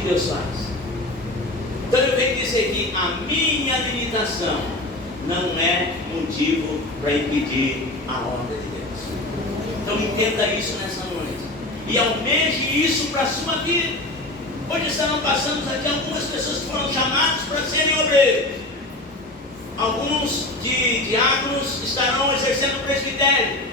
que Deus faz. Então eu venho dizer que a minha limitação não é motivo para impedir a obra de Deus. Então entenda isso nessa noite e almeje isso para a sua vida. Hoje estarão passando aqui algumas pessoas que foram chamadas para serem obreiros. Alguns de diáconos estarão exercendo o presbitério.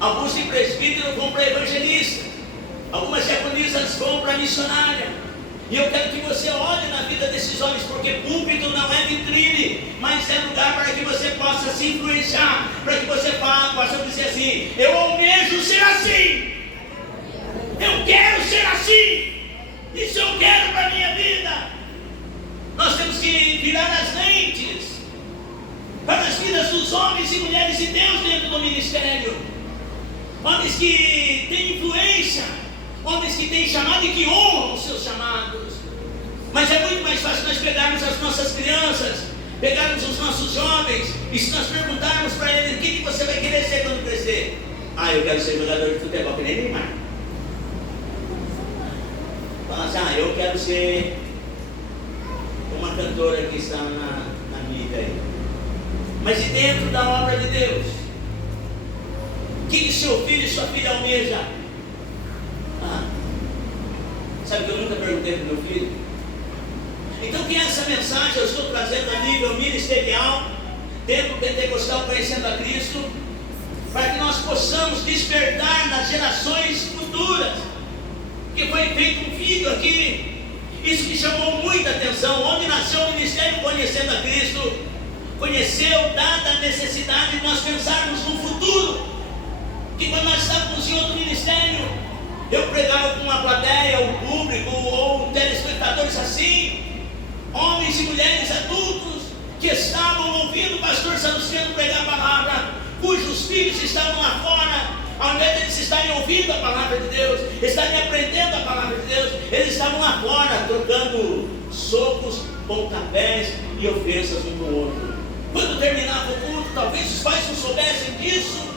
Alguns de presbítero vão para evangelista. Algumas diaconisas vão para missionária. E eu quero que você olhe na vida desses homens, porque púlpito não é vitrine, mas é lugar para que você possa se influenciar, para que você possa dizer assim: eu almejo ser assim, eu quero ser assim, isso eu quero para a minha vida. Nós temos que virar as lentes para as vidas dos homens e mulheres de Deus dentro do ministério. Homens que têm influência, homens que têm chamado e que honram os seus chamados. Mas é muito mais fácil nós pegarmos as nossas crianças, pegarmos os nossos jovens, e se nós perguntarmos para eles: o que você vai querer ser quando crescer? Eu quero ser jogador de futebol, que nem Neymar. Fala assim: eu quero ser uma cantora que está na mídia aí. Mas e dentro da obra de Deus? O que seu filho e sua filha almeja? Sabe que eu nunca perguntei para o meu filho? Então que essa mensagem eu estou trazendo a nível ministerial, dentro do pentecostal, conhecendo a Cristo, para que nós possamos despertar nas gerações futuras, que foi feito um vídeo aqui, isso que chamou muita atenção, onde nasceu o ministério conhecendo a Cristo, conheceu dada a necessidade de nós pensarmos no futuro, que quando nós estávamos em outro ministério, eu pregava com uma plateia, um público ou telespectadores assim, homens e mulheres adultos que estavam ouvindo o pastor Salustiano pregar a palavra, cujos filhos estavam lá fora, ao invés de eles estarem ouvindo a palavra de Deus, estarem aprendendo a palavra de Deus, eles estavam lá fora trocando socos, pontapés e ofensas um com o outro. Quando terminava o culto, talvez os pais não soubessem disso.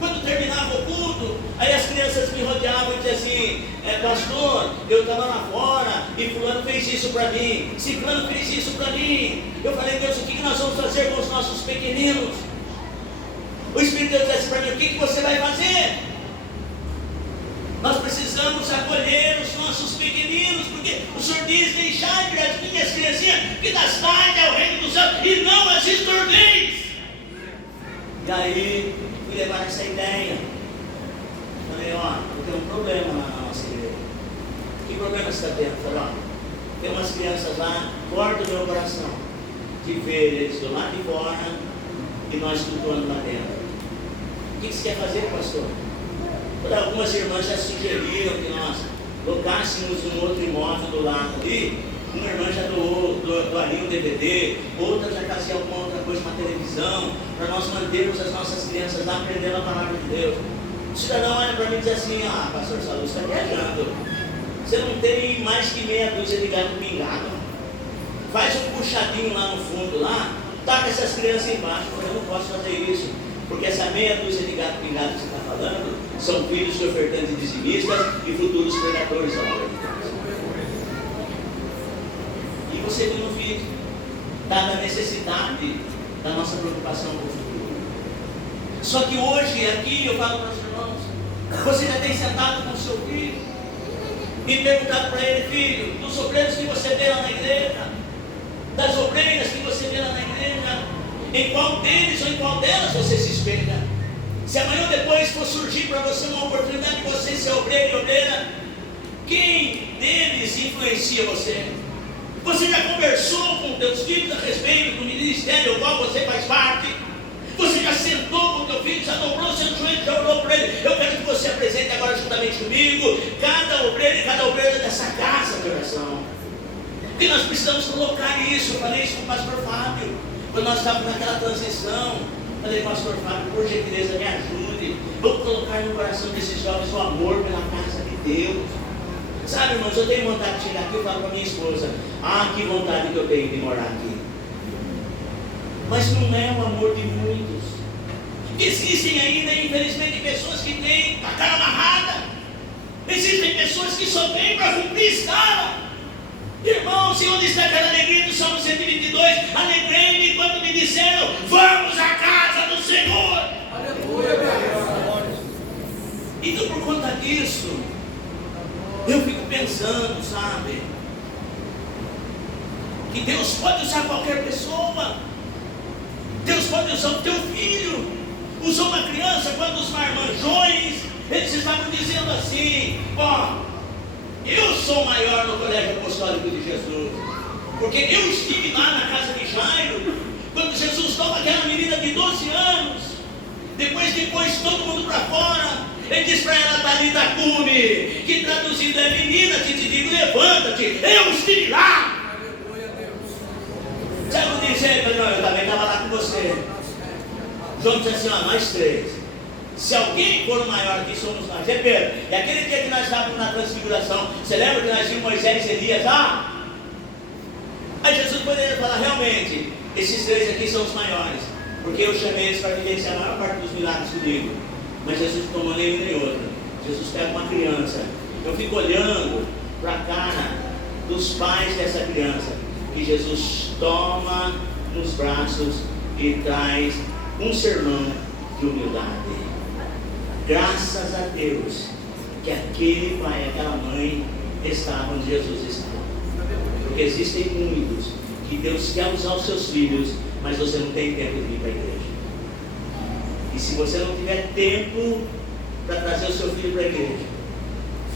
Quando terminava o culto, aí as crianças me rodeavam e diziam assim: pastor, eu estava lá fora e fulano fez isso para mim, ciclano fez isso para mim. Eu falei: Deus, o que nós vamos fazer com os nossos pequeninos? O Espírito de Deus disse para mim: o que você vai fazer? Nós precisamos acolher os nossos pequeninos, porque o Senhor diz: deixai vir as minhas criancinhas, que das tarde é o reino dos céus, e não as estorveis. E aí fui levar essa ideia. Falei: eu tenho um problema na nossa igreja. Que problema você está tendo? Falei: tem umas crianças lá, corta o meu coração de ver eles do lado de fora e nós cultuando lá dentro. O que você quer fazer, pastor? Falei: algumas irmãs já sugeriram que nós locássemos um outro imóvel do lado ali. Uma irmã já doaria um DVD, outra já fazia alguma outra coisa, uma televisão, para nós mantermos as nossas crianças lá aprendendo a palavra de Deus. O cidadão olha para mim e diz assim: pastor Salu, você está viajando. Você não tem mais que meia dúzia de gato pingado. Faz um puxadinho lá no fundo, lá, taca essas crianças embaixo. Eu não posso fazer isso, porque essa meia dúzia de gato pingado que você está falando são filhos de ofertantes e dizimistas e futuros pregadores da obra de Deus. E você viu no vídeo, dada a necessidade da nossa preocupação com o futuro. Só que hoje, aqui, eu falo para os irmãos: você já tem sentado com o seu filho e perguntado para ele: filho, dos obreiros que você vê lá na igreja, das obreiras que você vê lá na igreja, em qual deles ou em qual delas você se espelha? Se amanhã ou depois for surgir para você uma oportunidade de você ser obreiro e obreira, quem deles influencia você? Você já conversou com teus filhos a respeito do ministério ao qual você faz parte? Você já sentou com teu filho, já dobrou seu joelho, já orou por ele? Eu quero que você apresente agora juntamente comigo cada obreiro e cada obreira dessa casa de oração. Porque nós precisamos colocar isso. Eu falei isso com o pastor Fábio, quando nós estávamos naquela transição. Falei: pastor Fábio, por gentileza, me ajude. Vamos colocar no coração desses jovens o amor pela casa de Deus. Sabe, irmãos, eu tenho vontade de chegar aqui e falar para minha esposa: que vontade que eu tenho de morar aqui. Mas não é o amor de muitos. Existem ainda, infelizmente, pessoas que têm a cara amarrada. Existem pessoas que só vêm para cumprir escala. Senhor, onde está aquela alegria do Salmo 122? Alegrei-me quando me disseram: vamos à casa do Senhor. Então, por conta disso, eu fico pensando, sabe, que Deus pode usar qualquer pessoa. Deus pode usar o teu filho. Usou uma criança quando os marmanjões, eles estavam dizendo assim: ó, eu sou maior no colégio apostólico de Jesus, porque eu estive lá na casa de Jairo, quando Jesus toma aquela menina de 12 anos, depois que pôs todo mundo para fora, ele diz para ela: Talita cumi, que traduzido é: menina, te digo, levanta-te, eu estive lá. Sabe o que disse? Eu também estava lá com você. João disse assim: ó, nós três, se alguém for o maior aqui, somos nós. É Pedro. E aquele dia que nós estávamos na transfiguração, você lembra que nós vimos Moisés e Elias lá? Aí Jesus poderia falar: realmente, esses três aqui são os maiores, porque eu chamei eles para vivenciar a maior parte dos milagres comigo. Mas Jesus não tomou nenhum nem outro. Jesus pega uma criança. Eu fico olhando para a cara dos pais dessa criança, que Jesus toma nos braços e traz um sermão de humildade. Graças a Deus que aquele pai e aquela mãe estavam onde Jesus estava. Porque existem muitos que Deus quer usar os seus filhos, mas você não tem tempo de vir para a igreja. E se você não tiver tempo para trazer o seu filho para a igreja,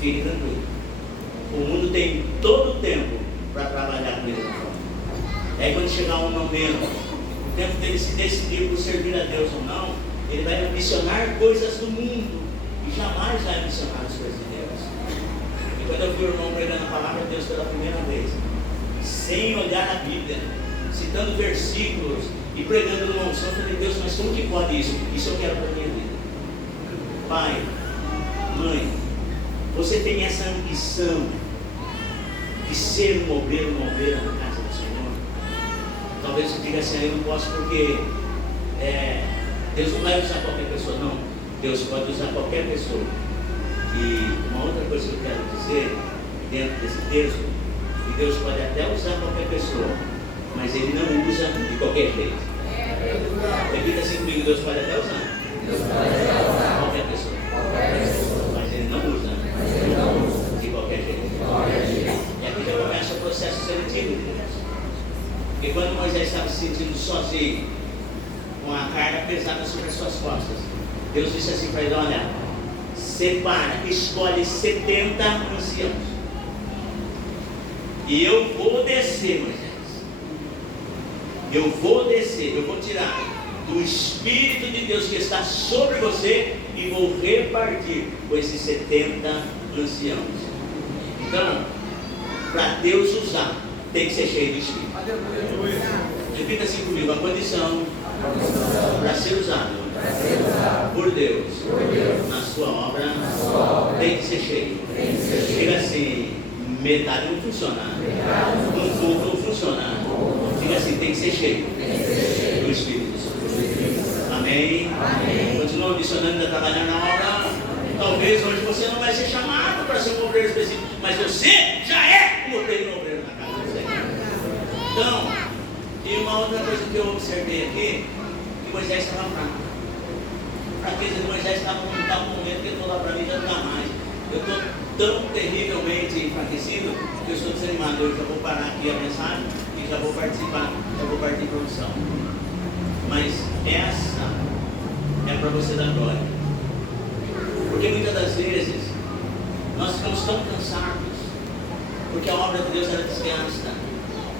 fique tranquilo. O mundo tem todo o tempo para trabalhar com ele. Aí quando chegar um momento, o tempo dele se decidir por servir a Deus ou não, ele vai missionar coisas do mundo e jamais vai missionar as coisas de Deus. E quando eu vi o irmão pregando a palavra de Deus pela primeira vez, sem olhar a Bíblia, citando versículos e pregando numa unção, eu falei: Deus, mas como que pode isso? Isso eu quero para a minha vida. Pai, mãe, você tem essa ambição de ser um obreiro, uma obreira na casa do Senhor? Talvez você diga assim: eu não posso porque Deus não vai usar qualquer pessoa. Não, Deus pode usar qualquer pessoa. E uma outra coisa que eu quero dizer dentro desse texto, que Deus pode até usar qualquer pessoa, mas Ele não usa de qualquer jeito. Repita assim comigo: Deus pode até usar qualquer pessoa, mas Ele não usa de qualquer jeito. E aqui já começa o processo seletivo de Deus. Porque quando Moisés estava se sentindo sozinho, com a carga pesada sobre as suas costas, Deus disse assim para ele: olha, separa, escolhe 70 anciãos, e eu vou descer, Moisés. Eu vou descer, eu vou tirar do Espírito de Deus que está sobre você e vou repartir com esses 70 anciãos. Então, para Deus usar, tem que ser cheio do Espírito. Repita assim comigo: a condição para ser usado por Deus na sua obra tem que ser cheio. Diga assim: metade não funciona, um pouco não funciona. Diga assim: tem que ser cheio do Espírito Santo. Amém? Continua missionando, a trabalhar na obra. Talvez hoje você não vai ser chamado para ser um obreiro específico, mas você já é um obreiro na casa do Senhor. Então, e uma outra coisa que eu observei aqui, que Moisés estava fraco. A fraqueza de Moisés estava num tal momento que ele falou para mim: já não dá mais. Eu estou tão terrivelmente enfraquecido que eu estou desanimado. Eu já vou parar aqui a mensagem e já vou participar, já vou partir para a missão. Mas essa é para você dar glória. Porque muitas das vezes nós ficamos tão cansados, porque a obra de Deus era desgasta.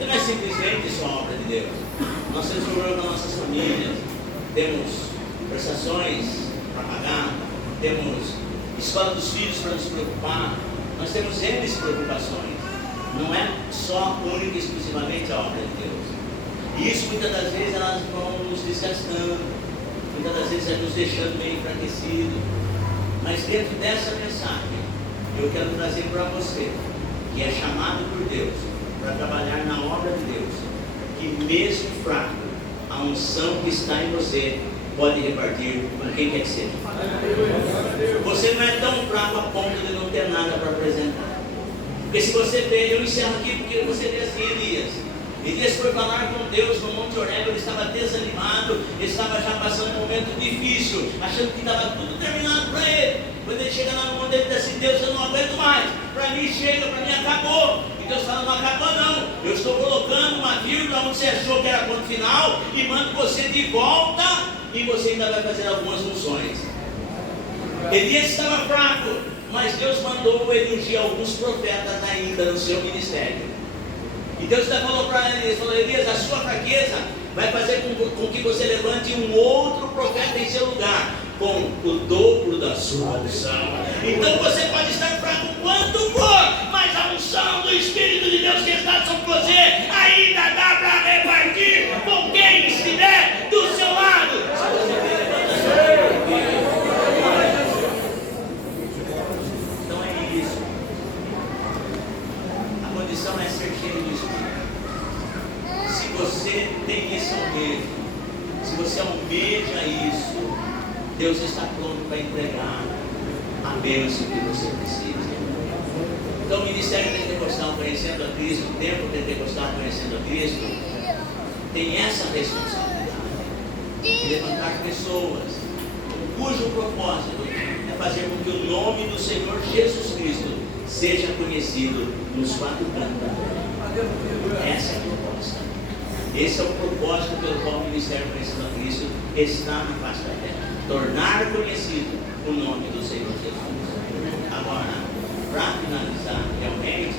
E não é simplesmente só a obra de Deus. Nós temos problema com nossas famílias, temos prestações para pagar, temos escola dos filhos para nos preocupar, nós temos N preocupações. Não é só única e exclusivamente a obra de Deus. E isso muitas das vezes elas vão nos desgastando, muitas das vezes é nos deixando meio enfraquecido. Mas dentro dessa mensagem, eu quero trazer para você, que é chamado por Deus para trabalhar na obra de Deus, que mesmo fraco, a unção que está em você pode repartir com quem quer que seja. Você não é tão fraco a ponto de não ter nada para apresentar. Porque se você vê, eu encerro aqui porque você vê assim, Elias foi falar com Deus no Monte Horebe, ele estava desanimado, ele estava já passando um momento difícil, achando que estava tudo terminado para ele. Quando ele chega lá no monte, ele diz assim: Deus, eu não aguento mais, para mim chega, para mim acabou. E Deus fala: não acabou não, eu estou colocando uma vírgula onde você achou que era ponto final e mando você de volta, e você ainda vai fazer algumas funções. Elias estava fraco, mas Deus mandou ele ungir alguns profetas ainda no seu ministério. E Deus ainda falou para Elias, Elias, a sua fraqueza vai fazer com que você levante um outro profeta em seu lugar, com o dobro da sua unção. Então você pode estar fraco quanto for, mas a unção do Espírito de Deus que está sobre você ainda dá para repartir com quem estiver do seu lado. Se você quer levantar, então é isso. A condição é ser cheio do Espírito. Se você tem esse almejo, se você almeja isso, Deus está pronto para entregar a bênção que você precisa. Então o Ministério Pentecostal Conhecendo a Cristo, o Templo Pentecostal Conhecendo a Cristo, tem essa responsabilidade de levantar pessoas cujo propósito é fazer com que o nome do Senhor Jesus Cristo seja conhecido nos quatro cantos da terra. Essa é a proposta. Esse é o propósito pelo qual o Ministério Conhecendo a Cristo está na face da terra. Tornar conhecido o nome do Senhor Jesus. Agora, para finalizar, realmente,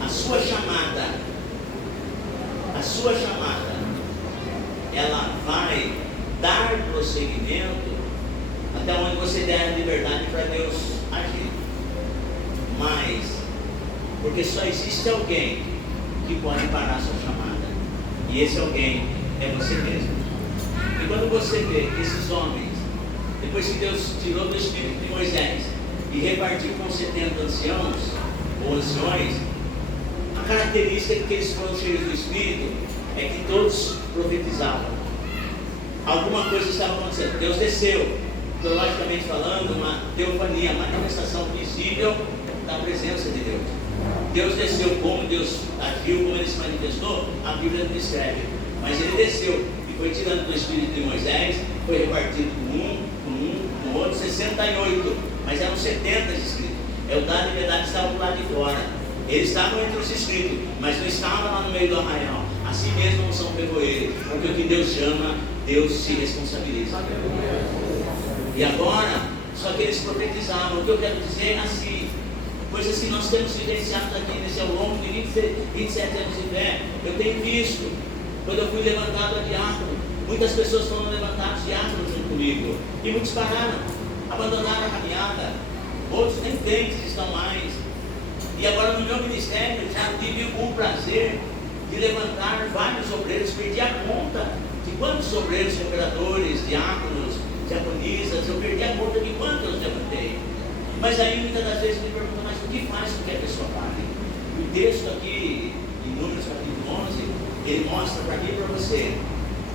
a sua chamada, ela vai dar prosseguimento até onde você der a liberdade para Deus agir. Mas, porque só existe alguém que pode parar a sua chamada, e esse alguém é você mesmo. E quando você vê que esses homens, depois que Deus tirou do espírito de Moisés e repartiu com 70 anciãos ou anciões, a característica de que eles foram cheios do Espírito é que todos profetizavam. Alguma coisa estava acontecendo. Deus desceu, teologicamente falando, uma teofania, uma manifestação visível da presença de Deus. Deus desceu, como Deus agiu, como ele se manifestou, a Bíblia não descreve. Mas ele desceu e foi tirando do espírito de Moisés, foi repartido com outro, 68. Mas eram 70 inscritos. Eldad e Medad estavam do lado de fora. Eles estavam entre os inscritos, mas não estavam lá no meio do arraial. Assim mesmo não são pegou ele, porque o que Deus chama, Deus se responsabiliza. E agora, só que eles profetizavam. O que eu quero dizer é assim, coisas que nós temos vivenciado aqui nesse ao longo de 27 anos de fé. Eu tenho visto, quando eu fui levantado a diácono, muitas pessoas foram levantadas diáconos junto comigo, e muitos pararam, abandonaram a caminhada, outros nem crentes estão mais. E agora no meu ministério já tive o prazer de levantar vários obreiros, perdi a conta de quantos obreiros, operadores, diáconos, diaconisas, eu perdi a conta de quantos eu levantei. Mas aí muitas das vezes me perguntam, mas o que faz com que a pessoa pare? O texto aqui, em Números capítulo 11, ele mostra para mim e para você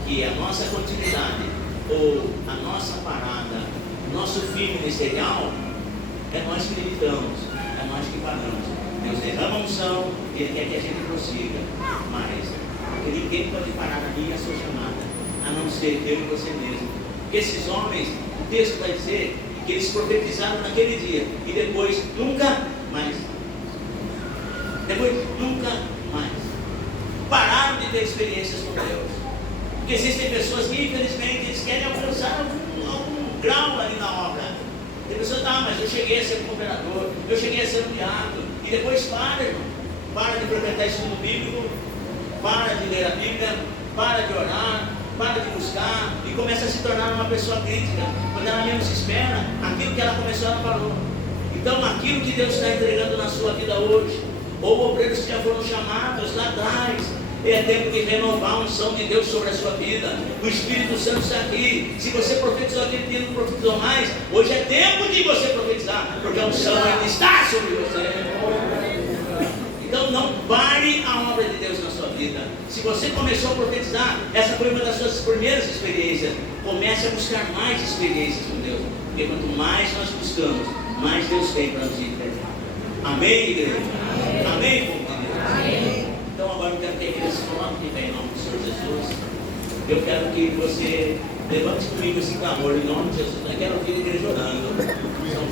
que a nossa continuidade, ou a nossa parada, o nosso fim ministerial, é nós que limitamos, é nós que paramos. Deus derrama a unção, Ele quer que a gente prossiga, mas ninguém pode parar a minha e a sua chamada, a não ser eu e você mesmo. Porque esses homens, o texto vai dizer que eles profetizaram naquele dia e depois nunca mais. Pararam de ter experiências com Deus. Porque existem pessoas que infelizmente eles querem alcançar algum grau ali na obra. Tem pessoas que mas eu cheguei a ser um cooperador, eu cheguei a ser um diácono, e depois para, irmão. Para de frequentar estudo bíblico, para de ler a Bíblia, para de orar, para de buscar e começa a se tornar uma pessoa crítica. Quando ela menos se espera, aquilo que ela começou, ela parou. Então, aquilo que Deus está entregando na sua vida hoje, ou obreiros que já foram chamados lá atrás, é tempo de renovar a unção de Deus sobre a sua vida. O Espírito Santo está aqui. Se você profetizou aquele dia, não profetizou mais, hoje é tempo de você profetizar, porque a unção ainda está sobre você. Então não pare a obra de Deus na sua vida. Se você começou a profetizar, essa foi uma das suas primeiras experiências. Comece a buscar mais experiências com Deus, porque quanto mais nós buscamos, mais Deus tem para nos entregar. Amém, igreja? Amém, povo de Deus? Amém. Então agora eu quero que a igreja se coloque de pé em nome do Senhor Jesus. Eu quero que você levante comigo esse clamor em nome de Jesus. Eu quero ouvir a igreja orando.